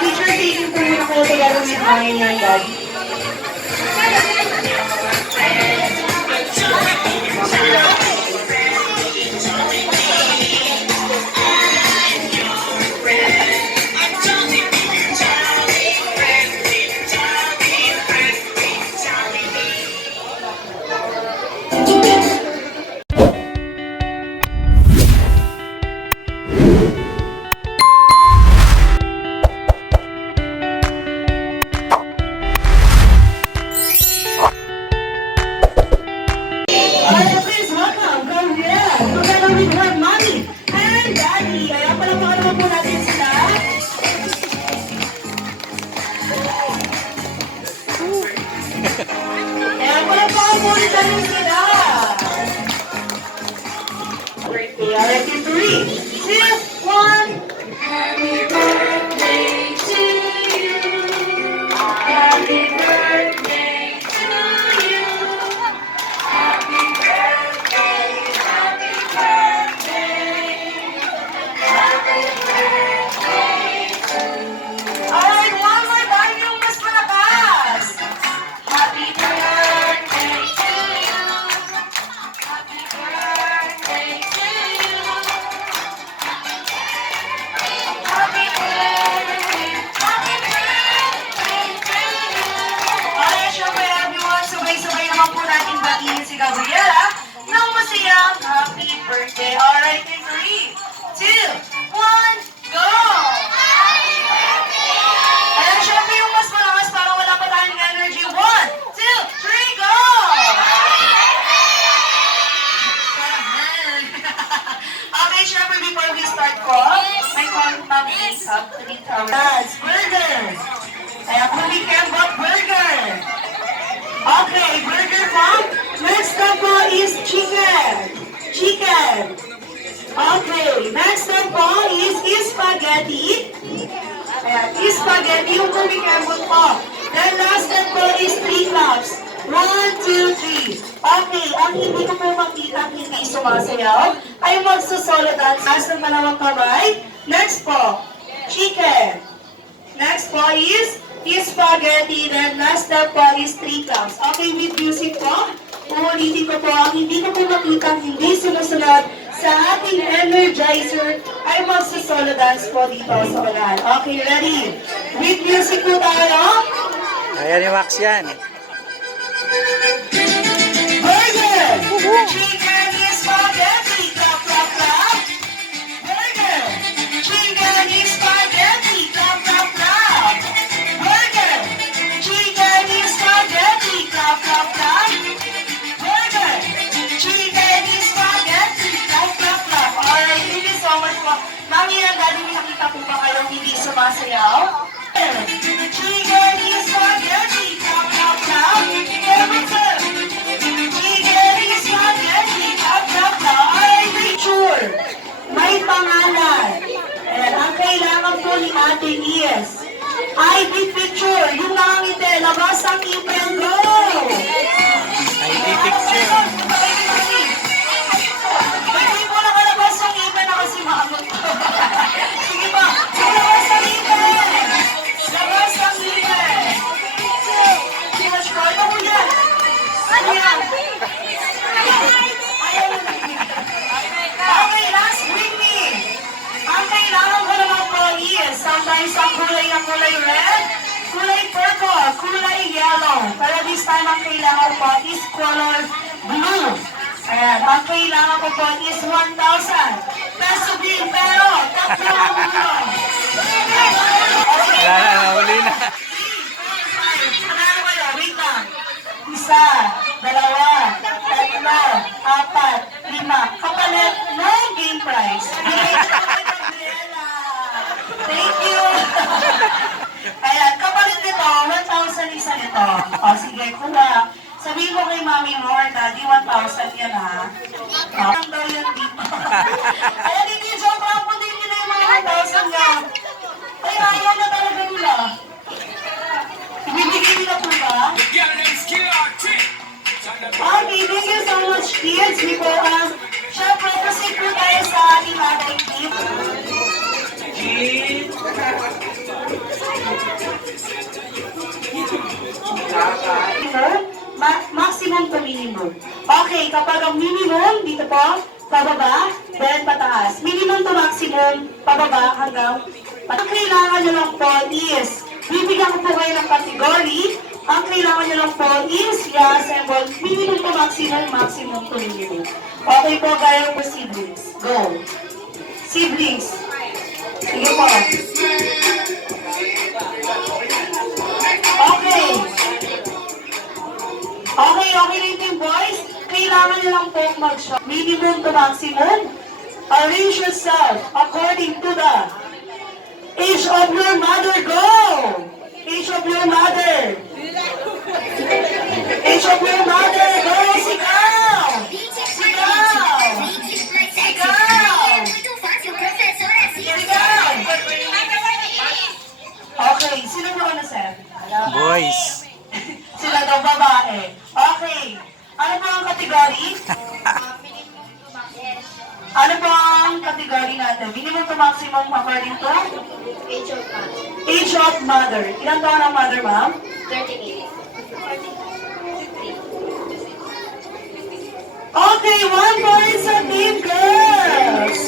Teacher taking po muna kayo together with Ryan and Daddy. Please welcome, Gabriel, together with her mommy and daddy. Kaya palapakalan po natin sila. Kaya palapakalan po natin sila. Birthday, alright, in 3, 2, 1. Happy birthday to you. Happy birthday to you. Happy birthday, happy birthday. Happy birthday to you. Alright, one more time yung mas malakas. Happy birthday to you. Happy birthday to you. Happy birthday, happy birthday to you. Alright, syempre everyone, sabay-sabay naman po natin batiin si Gabriela ng masayang happy birthday. Alright, in 3, 2, 1, go! Ayan, syempre yung mas malakas para wala pa tayong energy. 1, 2, 3, go! Okay, syempre before we start po, may comment namin sa That's burger! Kaya kung we can bot burger! Okay, burger mom. Next up po is chicken. Chicken. Okay, next up po is spaghetti. Ayan, spaghetti yung kumikembot po. Then last up po is 3 claps. 1, 2, 3. Okay, ang hindi ko po makita, hindi sumasayaw, ay magsusolo dance. Taas ng dalawang kamay. Next po, chicken. Next po is spaghetti. Then last step po is 3 claps. Okay, with music po, uulitin ko po, ang hindi ko po makita, hindi sumusunod sa ating energizer, ay magsusolo dance po dito sa ulan. Okay, ready? With music po tayo. Ayan ni Max yan. Burger! Chicken is spaghetti. Clap, clap, clap. Burger! Chicken is spaghetti. Clap, clap, clap. Burger! Chicken is spaghetti. Clap, clap, clap. Burger! Chicken is spaghetti. Clap, clap, clap. Alright, thank you so much po. Mami and Daddy, nakita po ba kayong hindi sumasayaw? Chicken is spaghetti. Clap, clap, clap. May pangalan. And ang kailangan po ni Ate Ies, ID picture. Yung nakangiti, labas ang ipin. Go! ID picture. Hindi po nakalabas ang ipin na kasi maamot ko. Sige pa, labas ang ipin. Labas ang ipin. Sige mas ko, ito mo yan. Ano yan? Okay, last weekend. Ang kailangan ko naman po is sometimes ang kulay ng kulay red, kulay purple, kulay yellow. Pero this time ang kailangan po is color blue. Ayan, ang kailangan ko po is 1,000 peso din, pero tatlo ang ulo. Okay, Nahuli na. 3, 4, 5. Ano kayo? Wait lang. 1, 2, 3, 4, 5. Kapalit ng game prize. Thank you. Ayan, kapalit nito, 1,000 isa nito. O, sige, kuha. Sabihin mo kay mami mo or daddy, 1,000 yan ha. Ang daw yan dito. Ayan, hindi joke lang po din nila yung mga 1,000 niya. Ay, ayaw na talaga nila. Ibibigay nila po ba? kids, syempre, proceed po tayo sa ating ating team. Maximum to minimum. Okay, kapag ang minimum, dito po, pababa, then pataas. Minimum to maximum, pababa hanggang ang kailangan nyo lang po is, bibigyan ko po kayo ng category. Ang kailangan nyo lang po is, i-assemble minimum to maximum, maximum to minimum. Okay po, gaya po siblings. Go. Siblings. Sige po. Okay. Okay na yung team boys. Kailangan nyo lang po mag-shop. Minimum to maximum. Arrange yourself according to the age of your mother. Go! Age of your mother. Age of your mother. Go! Sigaw! Sigaw! Sigaw! Sigaw! Okay, sino mo na, sir? Boys. Sila daw babae. Okay. Ano po ang kategory? Ano po ang kategory natin? Minimum to maximum according to? Age of mother. Ilan taon ang mother, ma'am? 38. Okay, 1 point sa team girls.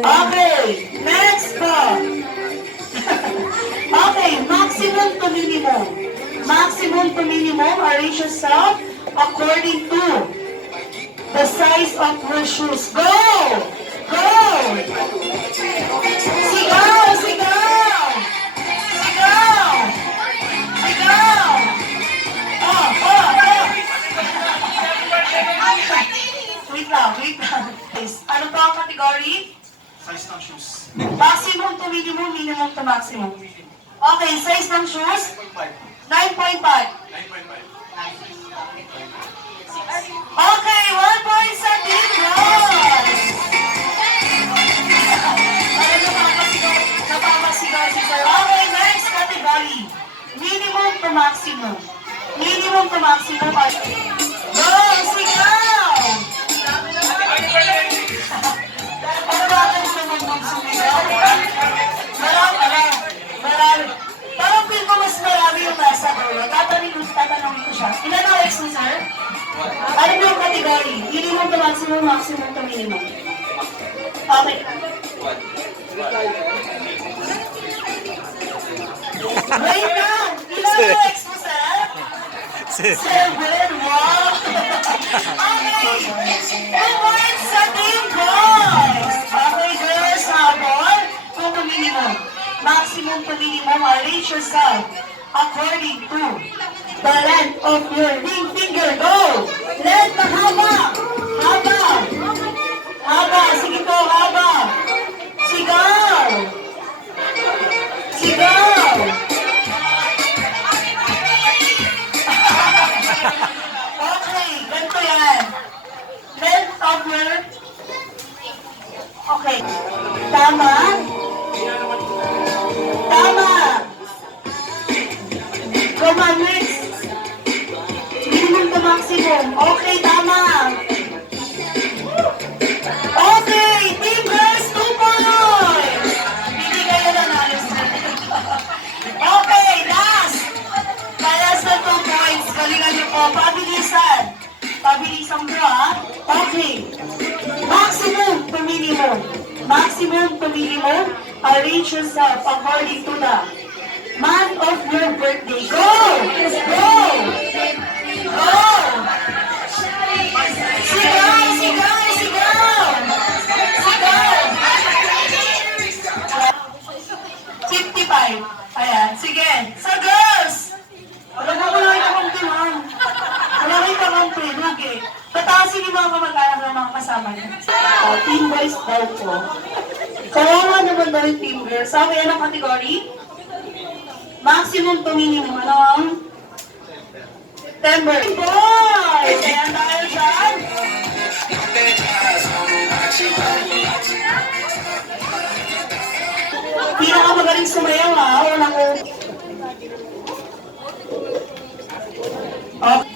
Okay, next po. Okay, maximum to minimum. Maximum to minimum, arrange yourself according to the size of your shoes. Go! Go! Sigaw! Sigaw! Sigaw! Sigaw! Oh, oh, oh! Wait lang, wait lang. Ano pa ang category? Size ng shoes. Maximum to minimum, minimum to maximum. Okay, size ng shoes? 9.5. 9.5. Okay, 1 point sa team girls. Para napapasigaw si sir. Okay, next category. Minimum to maximum. Minimum to maximum. Go, sigaw! Ano ba ito naman magsumigaw? Marami. Parang feel ko mas marami yung nasa dulo. Tatanungin ko siya. Ilan ang ex mo, sir? Ano ba yung category? Minimum to maximum, maximum to minimum. Okay. Wait lang! Ilan ang ex mo, sir? 7! Wow! Okay! 2 points sa team boys! Okay, girls, habol. Kung minimum. Maximum to minimum, arrange yourself according to the length of your ring finger. Go! Length na haba! Haba! Haba! Sige po, haba! Sigaw! Sigaw! Okay, ganito yan. Length of your... Okay. Tama? Tama! Come on, next. Minimum to maximum. Okay, tama. Okay, team girls, 2 points. Hindi kayo nanalo sa Okay, last. Last na 2 points. Galingan niyo po. Pabilisan. Pabilisan ko, ha? Okay. Maximum to minimum. Maximum to minimum. Arrange yourself according to the month of your birthday. Go! Go! Go! Sigaw! Sigaw! Sigaw! Sigaw! 55. Ayan. Sige. So, girls! Wala kayo kampi, ma'am. Wala kayo kampi. Lugi. Pataasin yung mga kamag-anak ng mga kasama niyo. Team boys daw po. Kawawa naman daw yung team girls. Okay, anong category? Maximum to minimum. Ano ang? September. Boys! Ayan tayo dyan. Pinakamagaling sumayaw, ha? Wala ko. Okay.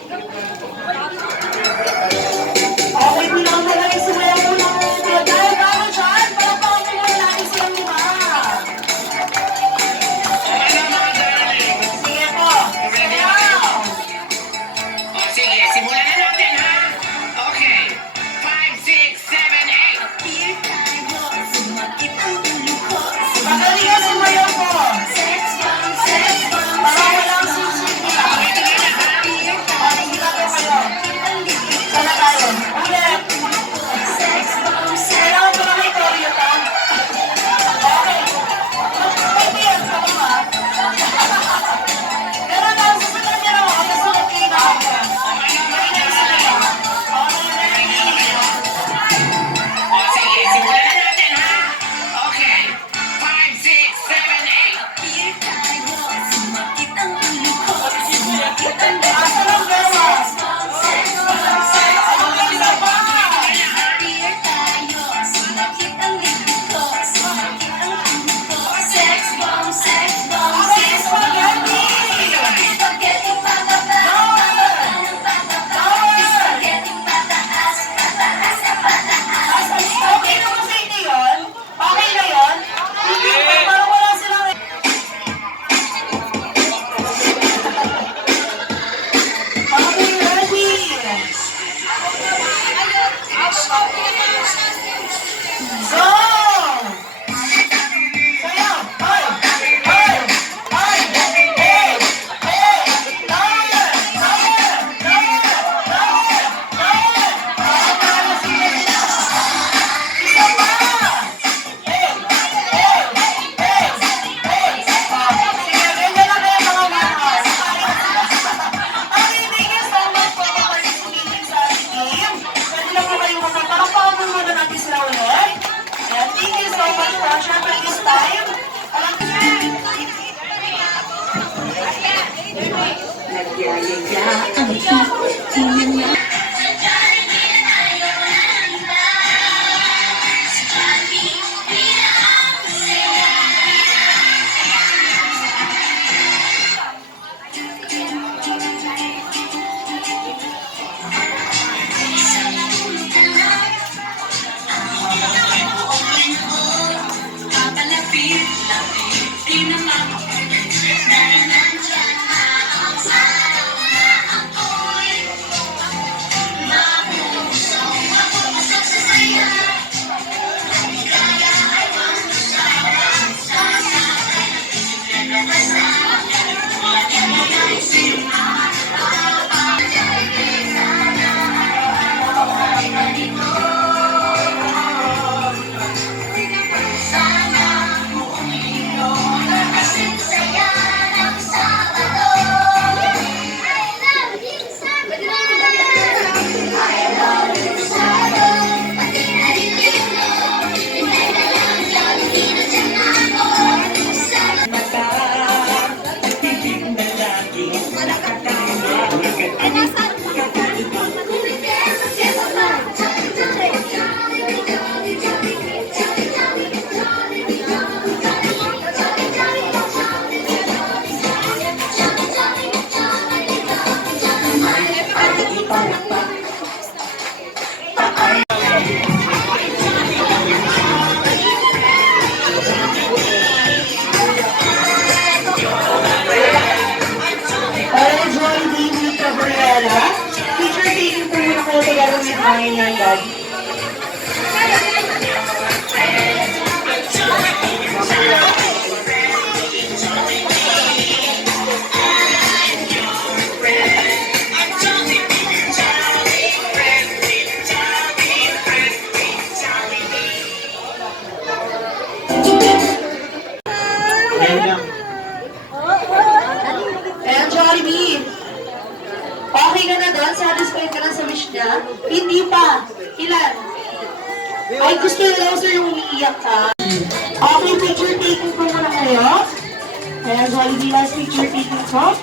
Alright, Joy Baby Cabrera. Picture taking po muna kayo together with Ryan and Daddy. Ayan, Jollibee. Okay ka na doon? Satisfied ka na sa wish niya? Hindi pa. Ilan? Ay, gusto na daw sir yung umiiyak ka. Okay, picture taking po muna kayo. Ayan, Jollibee, last picture taking po.